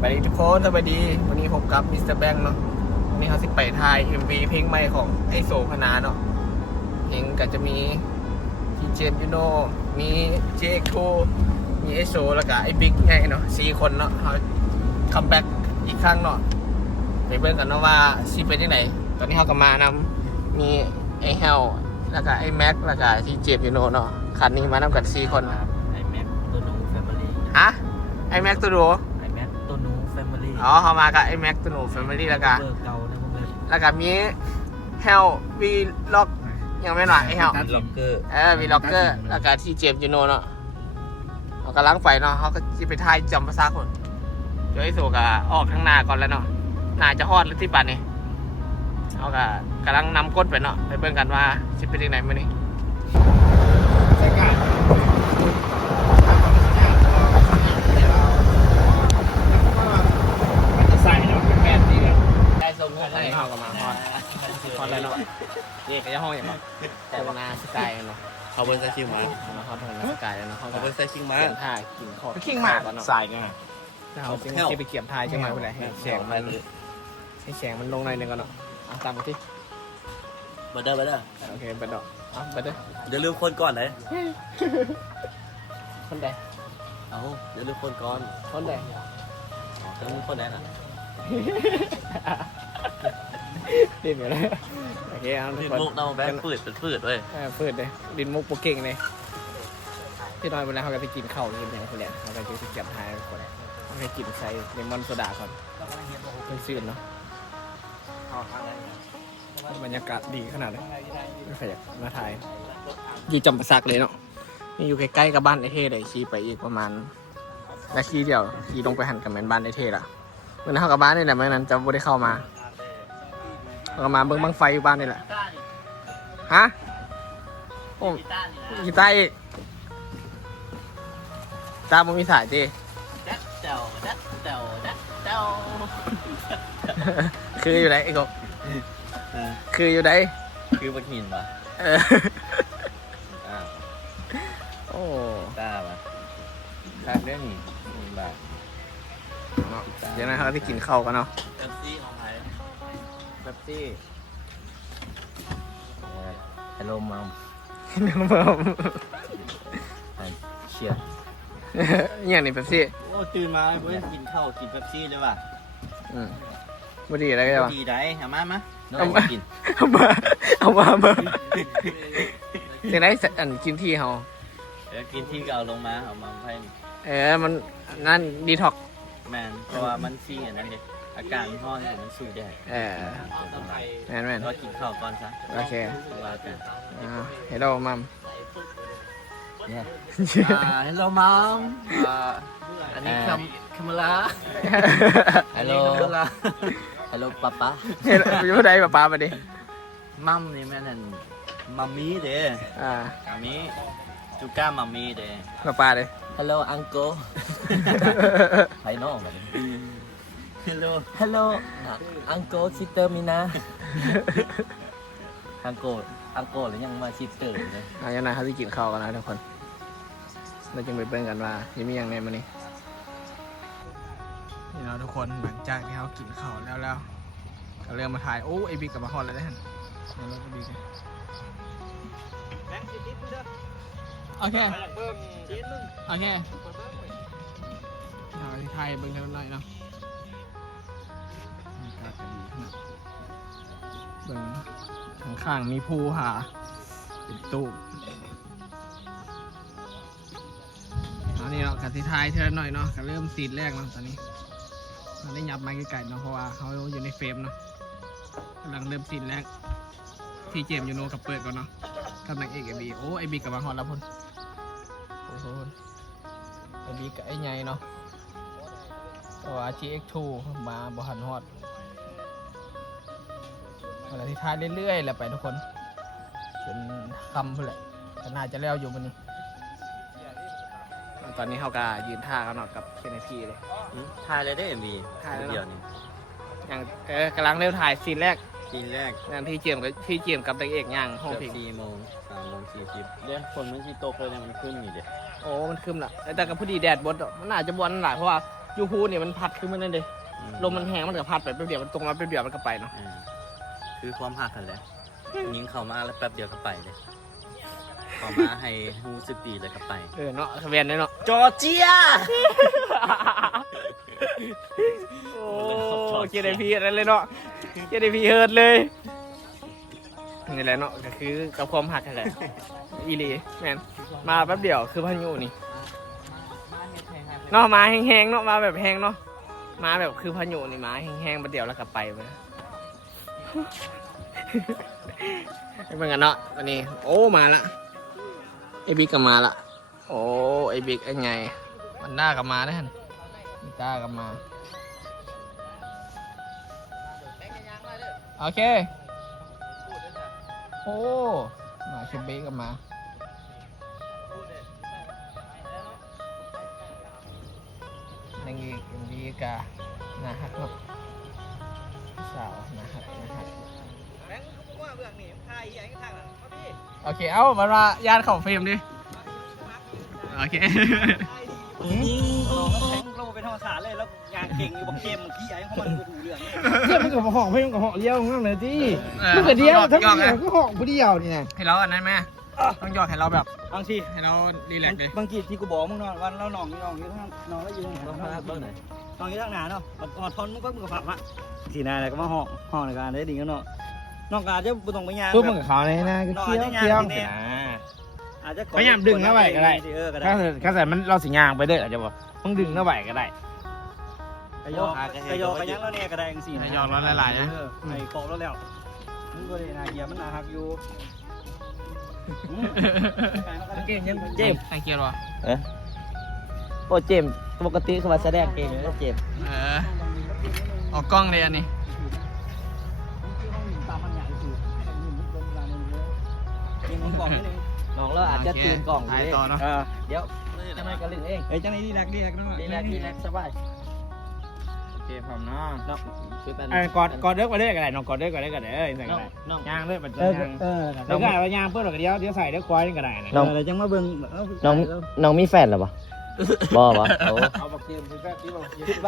สวัสดีทุกคนสวัสดีวันนี้ผมกับมิสเตอร์แบงค์เนาะวันนี้เขาสิไปถ่าย MV เพลงใหม่ของไอโซพนาเนาะเพลงก็จะมีทีเจมยูโนมีเจคโทมีไอโซแล้วก็ไอบิ๊กไงเนาะ4 คนเนาะเขาคัมแบ็กอีกครั้งเนาะไปเบิ่งกันเนาะว่าสิเป็นยังไงตอนนี้เขาก็มานำมีไอเฮลแล้วก็ไอแม็กแล้วก็ทีเจมยูโนเนาะคันนี้มานำกัน4 คนไอแม็กตัวนูแฟมิลี่ฮะไอแม็กตัวดูไอแม็กตัวนูแฟมิลี่อ๋อเขามากับไอแม็กตัวหนูแฟมิลี่แล้วก็เบอร์เก่านะพวกนี้แล้วก็มีเฮลวีล็อกยังไม่หน่อยไอเฮล ล็อกเกอร์วีล็อกเกอร์แล้วก็ที่เจมยูโนเนาะเขากำลังไปเนาะเขาก็จะไปทายจำภาษาคนเดี๋ยวไอโซก็ออกข้างหน้าก่อนแล้วเนาะน่าจะฮอดหรือที่ปัดนี่เขาก็กำลังนำก้นไปเนาะไปเบิ่งกันว่าจะเป็นยังไงมื้อนี้เข้ากันมาฮอดแล้วเนาะนี่ก็จะห้องอย่างแบบแต่ว่านาสกายเนาะ เขาเบิร์นไซชิงมา มาฮอดทางนาสกายแล้วเนาะเขา เขาเบิร์นไซชิงมา เกี่ยมท่ากินข้าวขิงมากก่อนเนาะสายเนี่ยเขาจะไปเกี่ยมทายจังหวะไปไหนให้แสงมันลงในนึงก่อนเนาะตามไปที่บัตเดอร์โอเคบัตเดอร์บัตเดอร์ เดี๋ยวลืมคนก่อนเลย คนใด เอาเดี๋ยวลืมคนก่อน คนใด จะลืมคนไหนน่ะดินอยู่แล้วโอเคเอาทุกคน มุกเราแบงค์ฝืดเลยฝืดเลยดินมุกโปเก่งเลยพี่น้อยเวลาเขาจะไปกินข้าวกินอะไรคนแหละเขาจะไปเก็บทายคนแหละเขาไปกินใส่เลมอนโซดาก่อนเป็นซื่นเนาะบรรยากาศดีขนาดเลยไม่ขยับมาถ่ายอยู่จำปาสักเลยเนาะนี่อยู่ใกล้ๆกับบ้านไอเท่เลยขี่ไปอีกประมาณนาทีเดียวขี่ลงไปหันกับแมนบ้านไอเท่ละเมื่อนั้นเขากับบ้านนี่แหละเมื่อนั้นจะไม่ได้เข้ามาเรามาเบิ้งบังไฟอยู่บ้านนี่แหละฮะโอ้กีตาร์อีกตามึงมีสายจีคืออยู่ไหนไอ้กบคืออยู่ไหนคือบักหินปะโอ้ตาปะตาเรื่องหินแบบเดี๋ยวนะครับที่กินข้าวกันเนาะเอฟซีของไทยเป๊ปซี่ฮัลโหลมัมเชียร์อย่างนี้เป๊ปซี่โอ้ตื่นมาเพื่อนกินข้าวกินเป๊ปซี่เลยว่ะบ่ดีอะไรกันวะดีได้เอามาเอามาเดี๋ยวได้อันกินที่เขากินที่ก็เอาลงมาเอามาให้มันนั่นดีท็อกแมนเพราะว่ามันซีอันนั้นเนี่ยอาการห้อนมันสู้ได้แมนก็กินข้าวก่อนซะโอเคว่ากันเฮลโลมัมฮัลโหลมัมอันนี้คาเมล่าฮัลโหลฮัลโหลป๊าป๊าอยู่ไหนป๊ามาดิมัมนี่แม่นั่นมัมมี่เด้มัมมี่จูก้ามัมมี่เด้ป๊าเลยฮัลโหลอังโกไฮโน่แบบฮัลโหลอังโกชิเตอร์มินาอังโกหรือยังมาชิเตอร์เลยยังไงเขาจะกินข้าวกันนะทุกคนเราจะไปเบิ่งกันว่าจะมีอย่างไรมานี่นี่เราทุกคนหลังจากที่เขากินข้าวแล้วก็เริ่มมาถ่ายโอ้ไอบิ๊กกับมาฮอดแล้วได้เห็นแล้วก็บิ๊กโอเคเราที่ไทยเบิ่งกันหน่อยเนาะเบิ่งข้างๆมีภูหาเป็นตู้อันนี้เนาะกับที่ไทยเท่าหน่อยเนาะก็เริ่มซีนแรกเนาะตอนนี้เราได้ยับไม้ไก่เนาะเพราะว่าเขาอยู่ในเฟรมเนาะกำลังเริ่มซีนแรกที่เจมยูโนกับเปิดก่อนเนาะกับนางเอกไอบีโอ้ไอบีกับมาฮอดแล้วพ่นโอ้โหไอบีกับไอใหญ่เนาะตัว GX2 มาบอหันฮอดอะไรที่ท้ายเรื่อยๆแหละไปทุกคนเป็นคำเพื่อแหละแต่น่าจะแล้วอยู่วันนี้ตอนนี้เขาก็ยืนท่ากันเนาะกับเคนพีเลยถ่ายเลยได้มีถ่ายแล้ว เดียวนี่อย่างกำลังเริ่มถ่ายซีนแรก ทีแรกนั่นที่เจียมกับนางเอกย่างห้องเพลง4 โมง 3 โมง 40เดี๋ยวฝนมันชีตกเลยเนี่ยมันขึ้นอยู่เด็ดโอ้มันขึ้นละแต่กับพอดีแดดบดมันอาจจะบวนหลายเพราะว่า ยูฮูเนี่ยมันพัดขึ้นมานั่นเด้ลมมันแห้งมันก็พัดไปแป๊บเดียวมันตรงมาแป๊บเดียวมันก็ไปเนาะ คือความหักกันแหละยิงเข้ามาแล้วแป๊บเดียวก็ไปเลยเข้ามาให้รู้สึกดีเลยก็ไป เนาะแวนเนาะ จอร์เจีย โอ้เจไดพีอะไรเลยเนาะเจไดพีเฮิร์ตเลยนี่แหละเนาะก็คือกับความหักกันแหละอีหลีแมนมาแป๊บเดียวคือพายุนี่เนาะมาแห้งๆเนาะมาแบบแห้งเนาะมาแบบคือพายุนี่มาแห้งๆแป๊บเดียวแล้วก็ไปไปเป็นกันเนาะวันนี้โอ้มาละไอบิ๊กก็มาละโอ้ไอบิ๊กไอ้ไงมันหน้าก็มาได้ฮะมีตาก็มาโอเคโอ้มาเชฟบิ๊กก็มานังอีกบีกาหน้าหักเนาะสาวหน้าหักโอเค เอ้ามายานเข่าเฟรมดิ โอเค ลงไปธรรมศาสตร์เลยแล้วงานเก่งอยู่บอกเกมขี้ไอ้เพราะมันกูหูเรื่อง เพื่อนมันกับห่องเพื่อนกับห่องเลี้ยวงามเลยที่มันก็เดียวทั้งเดียวก็ห่องผู้เดียวนี่ไง ให้เราอันนั้นไหมต้องยอดให้เราแบบ บางที ให้เราดีแลกซ์เลย บางทีที่กูบอกมึงนอนวันเรานอนอยู่ข้างนอนแล้วอยู่ข้างห ต้อง น้า พาเบิ้งหน่อย นอนอยู่ข้างหน้าเนาะมาทอนมึงก็มึงก็ผับอะสีหน้าอะไรก็มาห้องในการได้ดีกันเนาะนอกการจะบุตรงไปยาง ปุ๊บมันกับเขาเลยนะก็เคี้ยวเคี้ยว อาจจะ พยายามดึงเข้าไปก็ได้ ก็ได้ ถ้าใส่มันเราสิยางไปเด้ออาจจะบอกต้องดึงเข้าไปก็ได้ กระยอกกระยังแล้วเนี่ยกระไดงสีไอ้กรอบแล้วมึงก็เลยนาเกียมันนาหักอยู่ เก่งยัง เจมไอเกียร์วะ โอ้เจมปกติคือว่าแสดงเก่งเลยเจม ออกกล้องเลยอันนี้ น้องเราอาจจะตื่นกล่อง ถ่ายต่อเนาะ เดี๋ยวทำไมกระลึงเอง เฮ้ยจังไหนดีแลกเนาะ ดีแลกสบาย โอเคพร้อมเนาะ น้องคือเป็น กอดเด้อไปเด้อก็ได้น้องกอดเด้อก็ได้ก็ได้ใส่ก็ได้ น้อง ยางเด้อปัจจัยยางแล้วก็ว่ายางเพื่อนเราก็เดียวใส่เด้อควายก็ได้ น้อง อะไรจังมาเบิ่ง น้องมีแฟนหรอปะบ่ปะโอ้ เอาบักเกมคือแค่ที่เรา คิด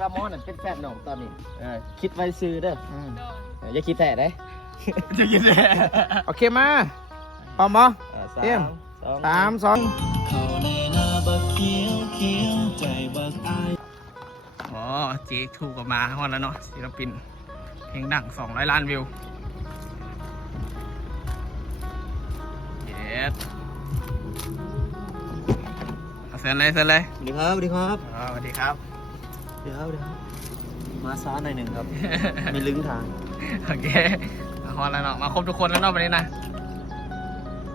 ว่ามอนั่นเป็นแฟนน้องตอนนี้คิดไว้ซื้อเด้ออย่าคิดแต่ได้ จะกินเลย โอเคมาพร้อมมั้ย เตรียม 3 2 อ๋อเจ๊ถูกกับมาฮอดแล้วเนาะศิลปินเพลงดัง200 ล้านวิวเย็ดเซ็นเลย สวัสดีครับสวัสดีครับ สวัสดีครับ สวัสดีครับมาซ้อนหน่อยหนึ่งครับมีลึงทาง โอเคมาฮอดแล้วเนาะมาครบทุกคนแล้วเนาะวันนี้นะ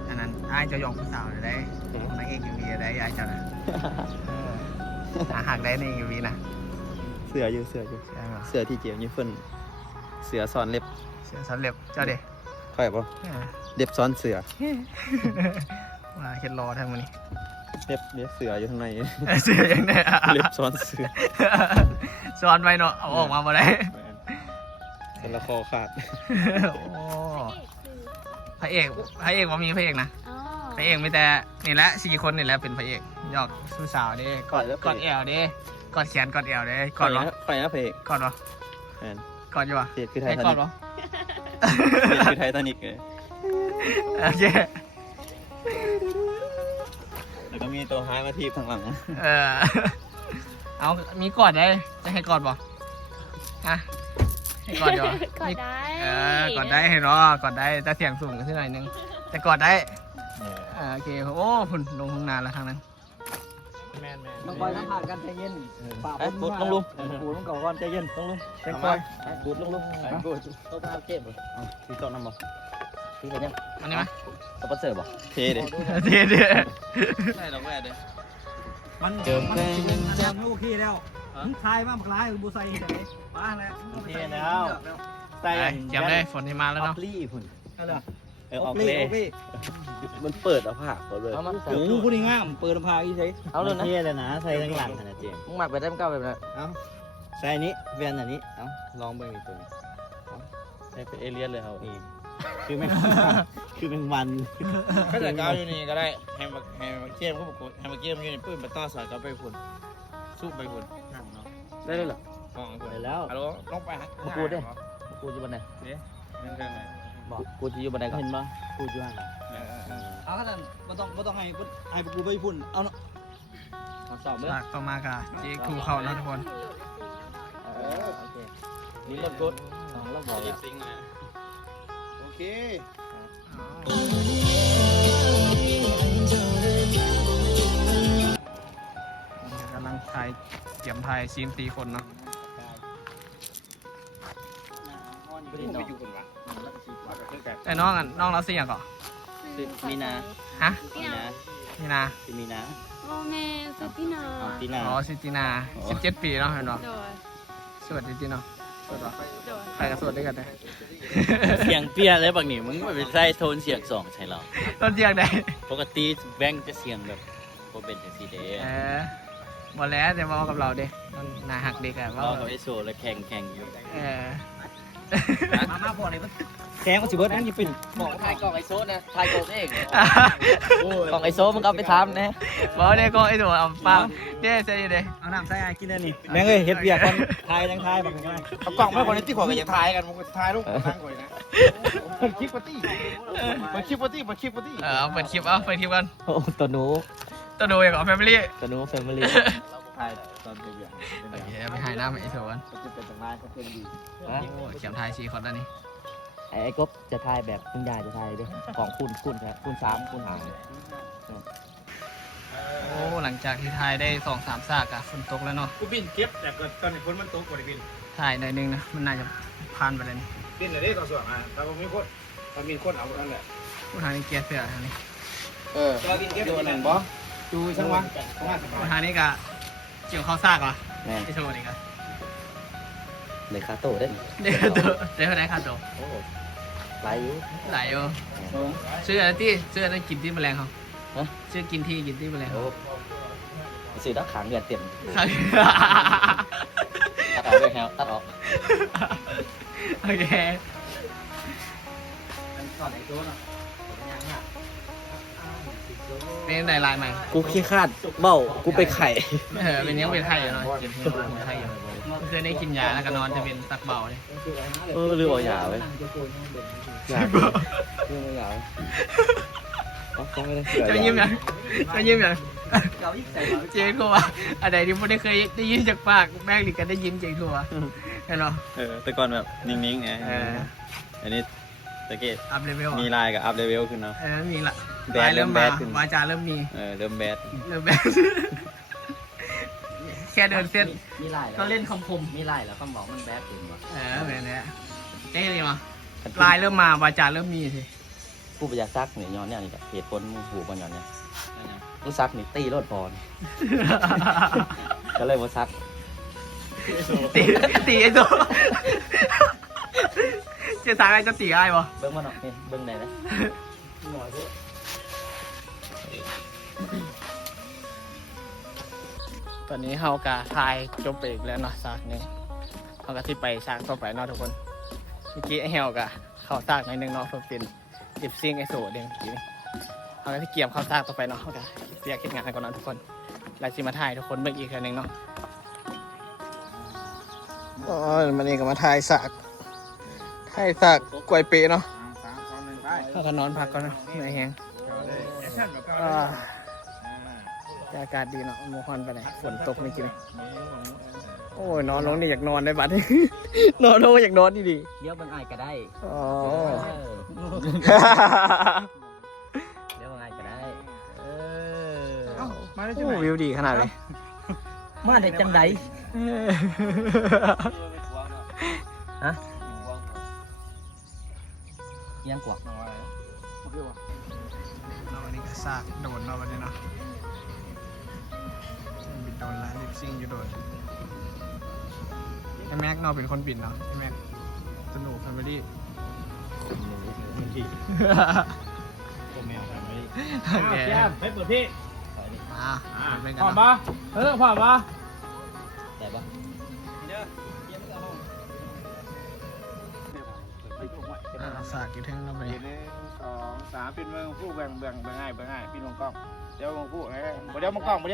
อันนั้นไอ้ายเจะยองผู้สาวเลยได้นางเอกยูวีได้ยายเจ้านะหักได้ในยูวีนะ เสืออยู่เสือที่เจียวนี่เฟินเสือซ้อนเล็บ เสียสันเล็บเจ้าเด็ก ค่อยป่ะเล็บซ้อนเสือ มาเฮ็ดรอทั้งวันนี้ เล็บเสืออยู่ข้างใน เสือยังไง เล็บซ้อนเสือ ซ้อนไปเนาะเอาออกมาบ่ได้ แต่ละคอขาด โอ้พระเอกว่ามีพระเอกนะ อ๋อ พระเอกไม่แต่นี่แหละ4 คนนี่แหละเป็นพระเอกยอกสู้สาวเด้กอดแอวเด้กอดแขนกอดแอวเด้กอดเหรอ ค่อยนะเพลง กอดเหรอ แมน กอดอยู่วะ เพจคือไท ให้ ทาก อ นิ ด ก เหรอ เพจคือไททานิกเลย โอเค แล้วก็มีตัวท้ายมาทีบข้างหลัง เอามีกอดได้จะให้กอดบ่ฮะให้กอดอยู่วะ กดได้ กอดได้ให้รอกอดได้แต่เสียงสูงขึ้นหน่อยนึงแต่กอดได้โอเคโอ้คุณลงทุ่งนาแล้วทางนั้น น้องบอยน้ำผ่านกันใจเย็น ปูดลงลุง ปูดลงก่อนใจเย็นลงลุง แตงกวา ปูดลงลุงปูดต้องพาเก็บ ที่โต๊ะน้ำบ่ ที่ไหนเนี่ย มันนี่ไหม สปอนเซอร์บ่ เทเด้ เดี๋ยวเดี๋ยว ได้ดอกแม่เด้ มันจำโอเคแล้วมึงทายมาบักร้ายบูไซเห็นไหมมาแล้ว โอเคแล้วใส่ จำได้ฝนที่มาแล้วเนาะ ลี่หุ่น ออกเลยมันเปิดเอาผ้าเขาเลย เอามา โอ้โหพูดง่ายๆเปิดพาอีใช่ เอาเลยนะ เท่เลยนะใส่ทั้งหลังนะเจม มึงหมักไปได้มึงก้าวไปแล้ว ใส่อันนี้แวนอันนี้เอ้าลองเบิ่งอีกตัวใส่เป็นเอเลียนเลยเขานี่คือแมงคือแมงวัน ก็จะก้าวอยู่นี่ก็ได้ให้มาเกียมก็บอกให้มาเกียมอยู่ในปืนมาต่อสายก็ไปฝุ่น สู้ไปบุญนั่งเนาะ ได้เลยเหรอ ห้องบุญ ไปแล้ว ฮัลโหลลงไปฮะ กูดิกูอยู่บนไหน เดี๋ยวเรื่องไหน กูจะอยู่บนไหนก่อน เห็นปะกูอยู่ห่าง เอาขนาดบ่ต้องให้กูไปพุ่นเอาเนาะ สอบเมื่อ ฉากต่อมากะเจ๊คูเข้าเนาะทุกคน โอเคนี่รถกดสองแล้วบอก ยิบซิงมา โอเค กำลังถ่ายเตรียมถ่ายซีนตีคนเนาะ ไม่ได้นอน แต่น้องอ่ะน้องเราเสียงก่อน มีนา ฮะ มีนา นี่นะ คือมีนา โอเมสุตินา ปีนา อ๋อซิตินา17 ปีเนาะเห็นเนาะ โดย สวัสดีจีเนาะสวัสดี โดย ใครก็สวัสดีกันเลย เสียงเปี้ยเลยบางนี่มึงไปใส่โทนเสียงสองใช่เรา ต้นเจียงใด ปกติแบงค์จะเสียงแบบโบเป็นจังสีเดย์ บอกแล้วจะมากับเราเด้มันน่าหักเด็กอะว่า เราเขาไอโซแล้วแข่งอยู่ มาพอเลยมันแข็งมันสิเบิดนั่นอยู่ปิ่น บอกถ่ายกล่องไอโซนะถ่ายกล่องเองกล่องไอโซมึงเอาไปทำนะ บอกเนี่ยก็ไอ้ตัวเอาปลาเนี่ยใช่ยังไง เอาน้ำใส่กินได้นี่แม่งเอ้ยเฮ็ดเบียร์กันทายทั้งทายบักกันเอากล่องมาคนนี้ที่ขอก็อย่าทายกันมึงก็ทายลูกทางก่อนนะเปิดคลิปปาร์ตี้เปิดคลิปปาร์ตี้เปิดคลิปปาร์ตี้ เปิดคลิปเปิดคลิปกัน โอ้ตัวหนู ตัวดูอย่างของแฟมิลี่ ตัวหนูแฟมิลี่ ถ่ายตอนเบียร์ โอเคไปหายน้ำไอ้ตัวกัน จะเป็นตำนานก็เป็นดี โอ้เขียมทาย4 คนแล้วนี่ ไอ้กบจะถ่ายแบบคุณยายจะถ่ายด้วยของคุณครับคุณ3คุณหา โอ้หลังจากที่ทายได้2-3 ซากอะฝนตกแล้วเนาะ กูบินเก็บแต่ก็ตอนนี้คนมันตกกว่าได้บิน ถ่ายหน่อยนึงนะมันน่าจะผ่านไปแล้วนี่ บินเลยได้ต่อส่วนอ่ะแต่ผมมีคนถ้ามีคนเอาอันแหละ ผู้ทางนี้เกียร์เสือทางนี้ ก็บินเก็บตัวหนึ่งบ่ดูช่างวะช่างวะ ผู้ทางนี้ก็เกี่ยวข้าวซากเหรอ แม่ ไอ้โชว์นี่ก็ เลยคาโต้ได้ เดี๋ยวตัวเดี๋ยวได้ค่าตัว โอ้ไหลอยู่ ไหลอยู่ซื้ออะไรที่ซื้ออะไรกินที่แมลงเขา ฮะ ซื้อกินที่กินที่แมลง โอ้สื่อดักขังเดือดเต็ม ครับ ตัดออกเลยครับตัดออก โอเค เป็นไหนลายใหม่ กูขี้คาดเบ้ากูไปไข่ เป็นยังเป็นไข่อยู่เนาะกินเป็นไข่อยู่เพื่อนได้กินยาแล้วก็นอนจะเป็นตักเบาเลย หรือเอายาไว้ยาคือไม่ยาต้องไม่ได้ จะยิ้มยังจะยิ้มยังเจ๊ทัวอะไรที่ไม่ได้เคยได้ยินจากปากแม่งหรือกันได้ยินเจ๊ทัวเห็นหรอ แต่ก่อนแบบนิ่งๆไง อันนี้ตะเกียบ อัพเลเวล มีลายกับอัพเลเวลขึ้นเนาะ มีละ แบดเริ่มแบดขึ้น วาจาเริ่มมี เริ่มแบด เริ่มแบดแค่เดินเส้น มีลาย ก็เล่นคำคม มีลายแล้วคำบอกมันแบดจริงวะ แบบนี้เจ๊นี่มาลายเริ่มมาวาจาเริ่มมีสิ กูไปอยากซักเนี่ยย้อนเนี่ยนี่เหตุผลมึงหูบอลย้อนเนี่ยกูซักนี่ตีรถบอลก็เลยมาซัก ตีไอ้ตัวจะสายอะไรจะตีอะไรวะ เบิ้งมันออกนี่เบิ้งไหนนะ ตอนนี้เฮากะทายจบไปอีกแล้วเนาะซากนี้เฮากะที่ไปซากต่อไปเนาะทุกคนเมื่อกี้ไอ้เฮากะเข้าซากในหนึ่งเนาะเพื่อเป็นดิบซิงไอโซเด้งเมื่อกี้นี่เฮากะที่เกี่ยมเข้าซากต่อไปเนาะเฮากะเรียกเก็บงานกันก่อนเนาะทุกคนลายซิมาถ่ายทุกคนเบิ่งอีกครั้งหนึ่งเนาะอ๋อมันเองก็มาถ่ายซากกล้วยเปเนาะ ถ้าก็นอนพักก่อนนะเหนื่อยแฮงอากาศดีเนาะโมคอนไปไหนฝนตกไม่กินโอ้ยนอนลงนี่อยากนอนได้บัด นอนลงอยากนอนดี เดี๋ยวเบิ้งไอ้ก็ได้ ๆอ๋อ เดี๋ยวเบิ้งไอ้ก็ได้ มาได้ โอ้ จังไหน วิวดีขนาดเลย มาได้จังไดฮะยังกว่า เราวันนี้ก็ซากโดนเราวันนี้เนาะบินโดนแล้วลิปซิงอยู่โดนไอ้แม็กเนาะเป็นคนบินเนาะไอ้แม็กสนุกแฟมิลี่ ผมไม่เอาทำไม่ โอเค ไปเปิดพี่ เป็นกั ผ่าน น ปะผ่านปะ แต่ปะ ซากอยู่ทั้งเราไป 1 2 2 3ปิดมือผู้แบ่งง่ายปิดมองกล้องเดี๋ยวมองผู้บ่เดี๋ยวมองกล้องพี่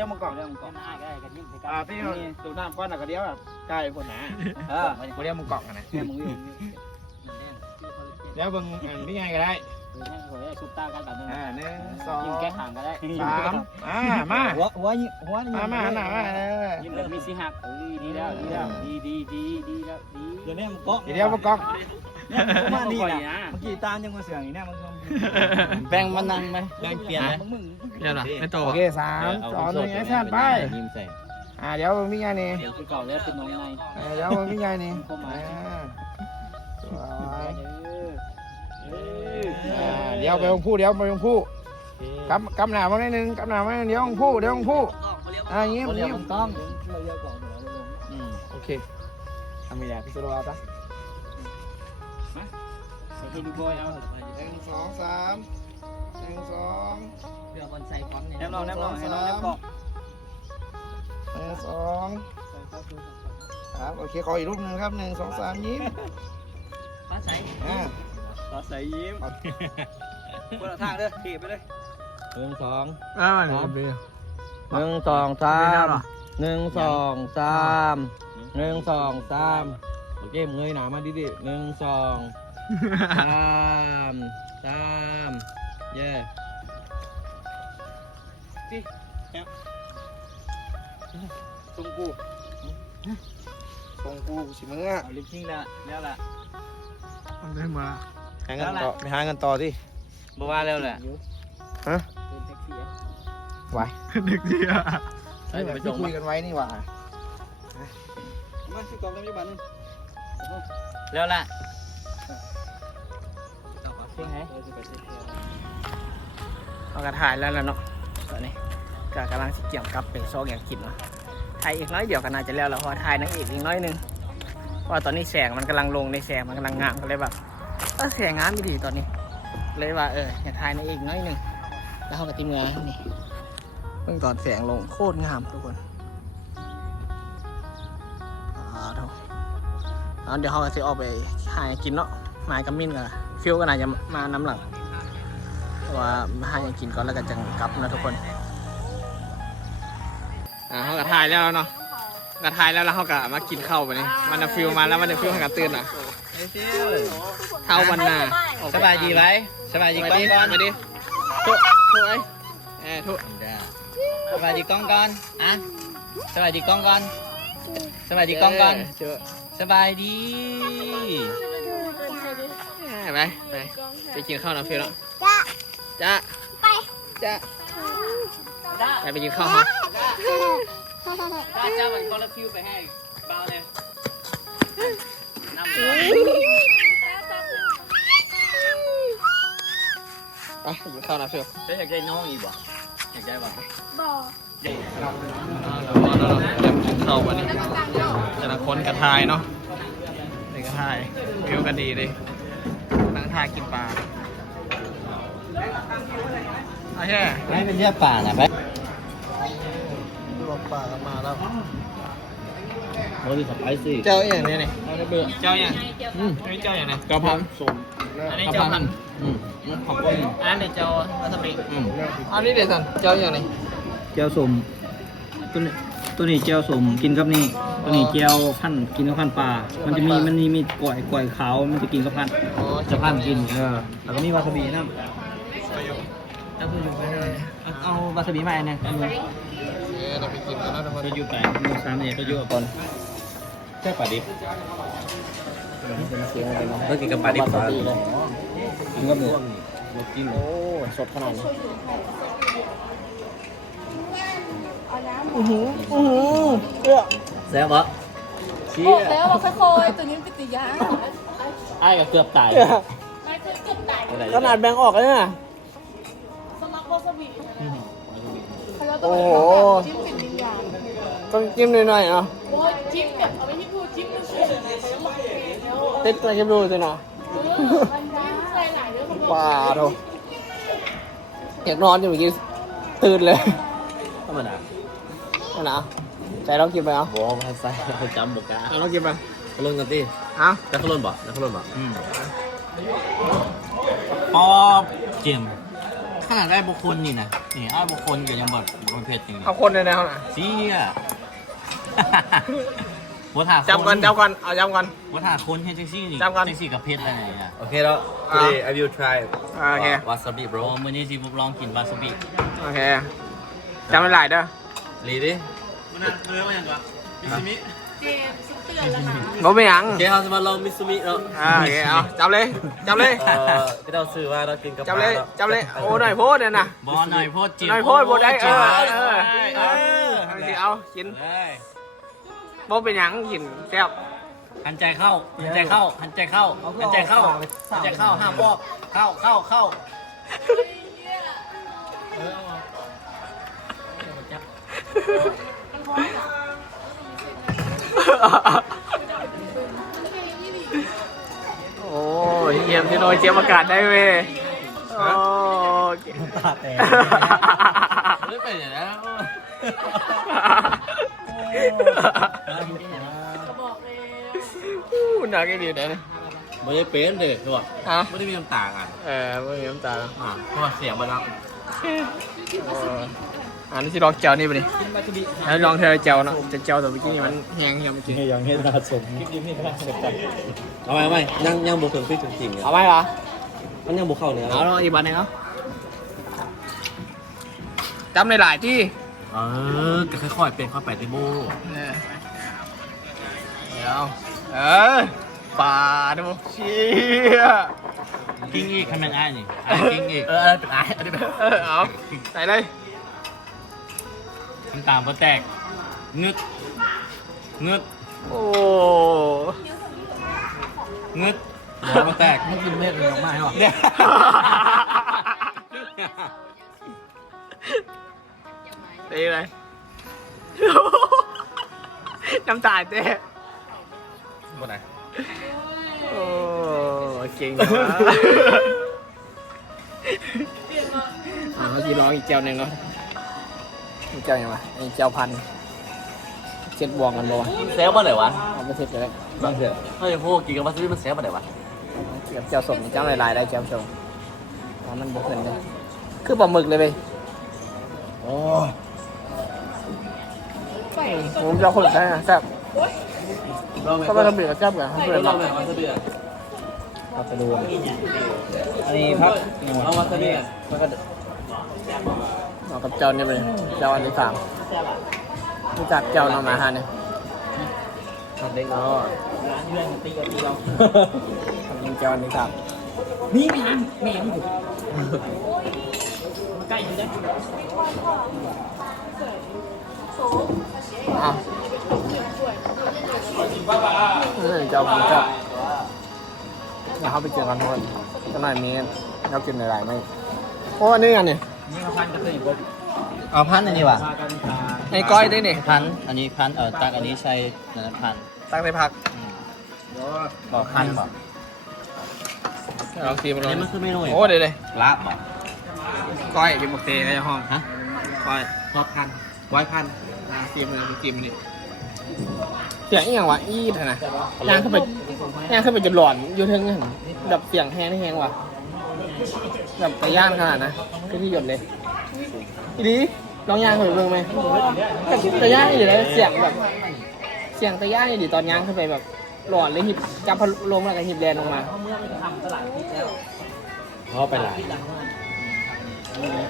ตูน้ำก้อนน่ะก็เดี๋ยวใกล้คนนะบ่เดี๋ยวมองกล้องนะเดี๋ยวเบิ่งพี่ไงก็ได้1 2 3มาหัวนี่มาหน้ามา ยิ้มแบบมีสิหักดีแล้วดีแล้วดีแล้ว เดี๋ยวนี้มันเกาะ เดี๋ยวมองกล้อง มานี่นะเมื่อกี้ตามยังมาเสียงอีกนะมันแบ่งมันนั่งไหมแบ่งเปลี่ยนไหม เดี๋ยวนะไม่โต โอเค3 2 1แอคชั่นไป ยิ้มใส่ เดี๋ยวมีไงนี่ เดี๋ยวคือเก่าแล้วเป็นน้องใน เดี๋ยวมีไงนี่เดี๋ยวไปมองผู้เดี๋ยวไปมองผู้กำหน้ามาหน่อยนึงกำหน้ามาเดี๋ยวมองผู้ยิ้ม ต้อง โอเคทำไม่ได้พี่สุรวัตร คือดูบอยเอา 1 2 3 1 2 เรือบอลใส่ความเนี่ย แนบลองให้น้องแนบเกาะ 1 2ครับโอเคขออีกรูปหนึ่งครับ1 2 3ยิ้ม ฟ้าใส ต่อใส่ยิ้มคนละทางเด้อขี่ไปเลย1 2 เดี๋ยวไป 1 2 3 1 2 3 1 2 3โอเคเงยหนามาดิ1 2 3เย้ตรงกูสิมึงอ่ะ ลิปซิงแล้วล่ะ มันได้มา หาเงินต่อไปหาเงินต่อที่ บ่ว่าแล้วแหละ ฮะ เป็นแท็กซี่ ไหว เด็กดีอ่ะ ที่คุยกันไว้นี่หว่า มาสิกองกันอยู่บ้านนึงแล้วล่ะ เอากระถ่ายแล้วเนาะตอนนี้ก็กำลังเกี่ยมกับเป็นซอกอย่างกินเนาะถ่ายอีกน้อยเดี๋ยวก็น่าจะแล้วเพราะถ่ายนางเอกอีกน้อยนึงเพราะตอนนี้แสงมันกำลังลงในแสงมันกำลังงามก็เลยแบบแสงงามไม่ดีตอนนี้เลยว่าอย่าถ่ายนางเอกน้อยนึงแล้วเขากับทีมงานนี่เพิ่งตอนแสงลงโคตรงามทุกคนเดี๋ยวเขาก็จะออกไปหากินเนาะมากับมินกันฟิวก็น่าจะมาน้ำหลังว่าหากินก่อนแล้วก็จะกลับนะทุกคนเขาก็ถ่ายแล้วเนาะก็ถ่ายแล้วเขาก็มากินข้าวไปนี่มันฟิวมาแล้วมันฟิวให้กันตื่นอ่ะเท้าวันหน้า สบายดีไหมสบายดีกล้องก่อน ไปดิทุกทุก สบายดีกล้องก่อนอ่ะสบายดีกล้องก่อนสบายดีกล้องก่อนสบายดี ไปกินข้าวนะฟิวเนาะจ้าไปกินข้าวฮะ จ้ามันก็ละฟิวไปให้เบาเลยน้ำ ไปกินข้าวนะฟิว จะอยากได้น้องอีกบ่อยากได้บ่ เข้าวันนี้แต่ละคนกระทายเนาะเด็กกระทายวิวกันดีเลยนั่งทายกินปลาโอเค ให้เป็นเรื่องป่าน่ะไป รวมปลากันมาแล้ว โอ้ยสบายสิ เจ้าอย่างนี้นี่เจ้าอย่างเจ้าอย่างไหนกระเพราอันนี้เจ้าพัน ขอบคุณ อันนี้เจ้าวาซาบิอันนี้เดี๋ยวสันเจ้าอย่างไหน เจียวสมตัวนี้เจียวสมกินกับนี่ตัวนี้เจียวพันกินกับพันปลามันจะมีก่อยขาวมันจะกินกับพันจะพันกินแล้วก็มีวาซาบิน้ำเอาวาซาบิมาอันนึง เราไปกินกันแล้วทุกคน ก็อยู่ไก่มือซ้ำเนี่ยก็อยู่กับปอนแค่ปลาดิบก็กินกับปลาดิบก่อนกินกับหมูกิน โอ้สดขนาดนี้แซ่บปะชี้ บอกแล้วว่าค่อยๆตัวนี้มันเป็นติยา ไอ้ก็เกือบตาย ไม่เคยเก็บไก่ ขนาดแบงออกเลยนะ สมัครวาซาบิ โอ้โห จิ้มเป็นติยา ต้องจิ้มหน่อยๆเนาะ โอ้ยจิ้มแบบเอาไว้ที่พูดจิ้มก็เฉยแล้วบอกแล้ว ติดอะไรกันดูสิเนาะ มันได้ใส่หลายเรื่อง ปลาโถอยากนอนอยู่เมื่อกี้ตื่นเลย ธรรมดา เอาหนาใจเรากินไปเอา บอกภาษาจำบอกกา เรากินไป ขลุ่นกันตี เอา จะขลุ่นบ่จะขลุ่นบ่ ป๊อบเจมขนาดได้บุคคลนี่นะนี่ไอ้บุคคลก็ยังแบบมันเผ็ดอย่างนี้ เอาคนเลยนะเขาน่ะ เชี่ย วัฒน จำก่อนเอาจำก่อน วัฒนคนให้จังซี่นี่ จำก่อน จังซี่กับเผ็ดอะไรอย่างเงี้ย โอเคแล้ว today I will try โอเค wasabi โร bro มื้อนี้สิผมลองกินวาซาบิ โอเคจำไม่หลายเด้อ รีดิ เจมส์สุดเตือนแล้วค่ะ บ่ไม่หยัง โอเคเขาจะมาลองมิซูมิเนาะ โอเคเอาจำเลย พี่เราซื้อว่าเรากินกับ จำเลยโอ้หน่อยโพดเนี่ยนะ บอหน่อยโพดจิ๋ว หน่อยโพดบ่ได้จิ๋เอว เอาสิเอากิน เอ้ย บ่เป็นหยังกินแซ่บ หันใจเข้าหันใจเข้าหันใจเข้าหันใจเข้าหันใจเข้าห้ามบอกเข้าโอ้ยเยี่ยมที่โดยเจียมอากาศได้เว้ยโอ้ ตาแตก ไม่เป็นอย่างนั้น ก็บอกเลย หนักไอ้ดีนะเนี่ย ไม่ได้เป็นเด็กหรอก ฮะ ไม่ได้มีน้ำตากัน ไม่มีน้ำตาแล้ว เพราะว่าเสียงมันแล้ว อันนี้ที่ลองเจียวนี่ไปดิแล้วลองเทเจียวเนาะจะเจียวแต่เมื่อกี้นี่มันแห้งยังเมื่อกี้ ยังให้ราสม เอาไหมยังบุกถึงพี่ถึงจริงเนี่ย เอาไหมเหรอ มันยังบุกเข้าเนี่ย เอาลองอีกบันหนึ่งเอาจำในหลายที่ ก็ค่อยๆเป็นค่อยไปติโบ เดี๋ยวป่าดูเชี่ย กิ้งอีกทำเป็นไอ้นี่กิ้งอีก อะไรเป็นไอ้อันนี้เป็น เอาใส่เลย น้ำตาลก็แตกงึด โอ้ งึดหัวก็แตก ไม่กินเม็ดเลยออกมาหรอ เนี่ย ตีเลยน้ำตาเต้ บนไหน โอ้เก่งจังวะเขาจีร้องอีกเจ้าหนึ่งเนาะอีกเจ้าอย่างไรไอ้เจ้าพันเจ็ดบวงกันบ่ เซลมาไหนวะ เอาไปเสร็จเลย บางเถอะถ้าจะพูดกินกับวาซาบิมันเซลมาไหนวะ เก็บเจ้าสมเจ้าลายๆได้เจ้าสมมันบุกเงินเลยคือปลาหมึกเลยไป โอ้ ผมจะเอาคนได้นะแซ่บก็มาทำเบียร์แซ่บกันทำเบียร์ ลองแบบวาซาบิอ่ะ เราไปดูอันนี้พัก ลองวาซาบิอ่ะมันก็ เอากับเจ้าเนี่ยไปเลยเจ้าอันที่สามรู้จักเจ้าเรามาฮะเนี่ย ทำเด็กเนาะ เจ้าอันที่สาม นี่ไม่ยังไม่ยังอยู่ใกล้อยู่เลย อ้าวเจ้าพันเจ้าเดี๋ยวเขาไปเจอกันทุกคนก็หน่อยมีเรากินหลายๆไหมโอ้อันนี้อันนี้ นี่มาพันก็คืออยู่บนเอาพันอันนี้ว่ะ ไอ้ก้อยได้นี่ พันอันนี้พันตักอันนี้ใช้พัน ตั้งในพัก บอกพันบอก ลองซีมันล อั อน ง นี้มันคือเมนู โอ้เดี๋ยวเลย ลาบบอก ก้อยอยู่หมกเตะในห้อง ฮะ ก้อย พอพันไว้พัน ซีมันซีมันนี่เสียงอีหยังวะอีดนะย่างขึ้นไปจนหลอนอยู่เทิงนี่แบบเสียงแห้งนี่แห้งว่ะแบบไปย่างขนาดนะคือที่หยดเลยอีดีลองย่างขึ้นไปเบิ่งไหมแต่ย่างนี่เดี๋ยวเสียงแบบเสียงแต่ย่างนี่ดิตอนย่างขึ้นไปแบบหลอนเลยหิบจับพัดลมแล้วก็หิบแดนลงมา เขาไปหลาย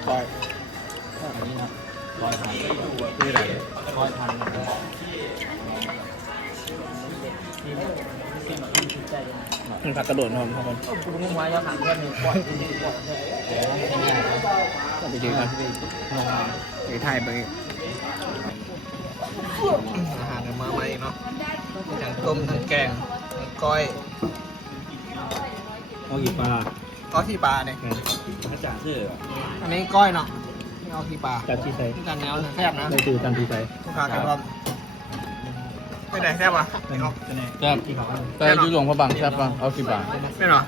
ก้อย นี่ไหน ผักกระโดดนอนทุกคนไปดูกันไปถ่ายไปอาหารมาใหม่เนาะทั้งต้มทั้งแกงทั้งก้อย เอากี่ปลา ก้อยที่ปลาเนี่ย พระจ่าชื่อ อันนี้ก้อยเนาะนี่เอาที่ปลา จ่าที่ใส่ ที่การแนวแซ่บนะ ได้คือตันที่ใส่ ลูกค้ากันพร้อมไม่ได้แซ่บอ่ะไม่เอา แซ่บแต่จุดหลวงพระบางแซ่บป่ะเอากี่บาท ไม่หรอ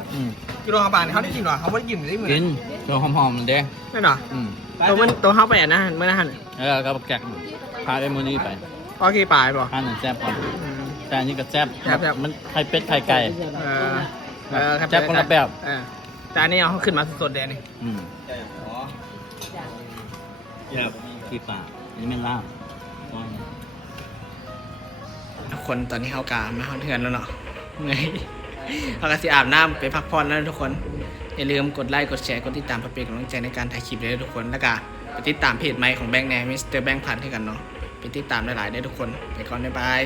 กิโลข้าวปลาเนี่ยเขาได้กินหรอเขาไม่ได้กินได้เหมือน กินตัวหอมๆมันเด้ ไม่หรอตัวเข้าไปอ่ะนะเมื่อนั้น แล้วก็แกะพาไอ้โมนี่ไป ก้อยที่ปลาป่ะ พาหนึ่งแซ่บก่อนแต่อันนี้ก็แซ่บมันไข่เป็ดไข่ไก่ แซ่บ แซ่บคนละแบบ แต่อันนี้เอาขึ้นมาสดๆเดี๋ยวนี้ ครับที่ปากอันนี้แม่นลาบ ทุกคนตอนนี้เขากามาเทือนแล้วเนาะไงเขาก็สิอาบน้ำไปพักผ่อนแล้วทุกคนอย่าลืมกดไลค์กดแชร์กดติดตามเพื่อเป็นกำลังใจในการถ่ายคลิปเลยทุกคนแล้วก็ไปติดตามเพจใหม่ของแบงค์แนมิสเตอร์แบงค์พันให้กันเนาะไปติดตามหลายๆได้ทุกคนไปก่อนบ๊ายบาย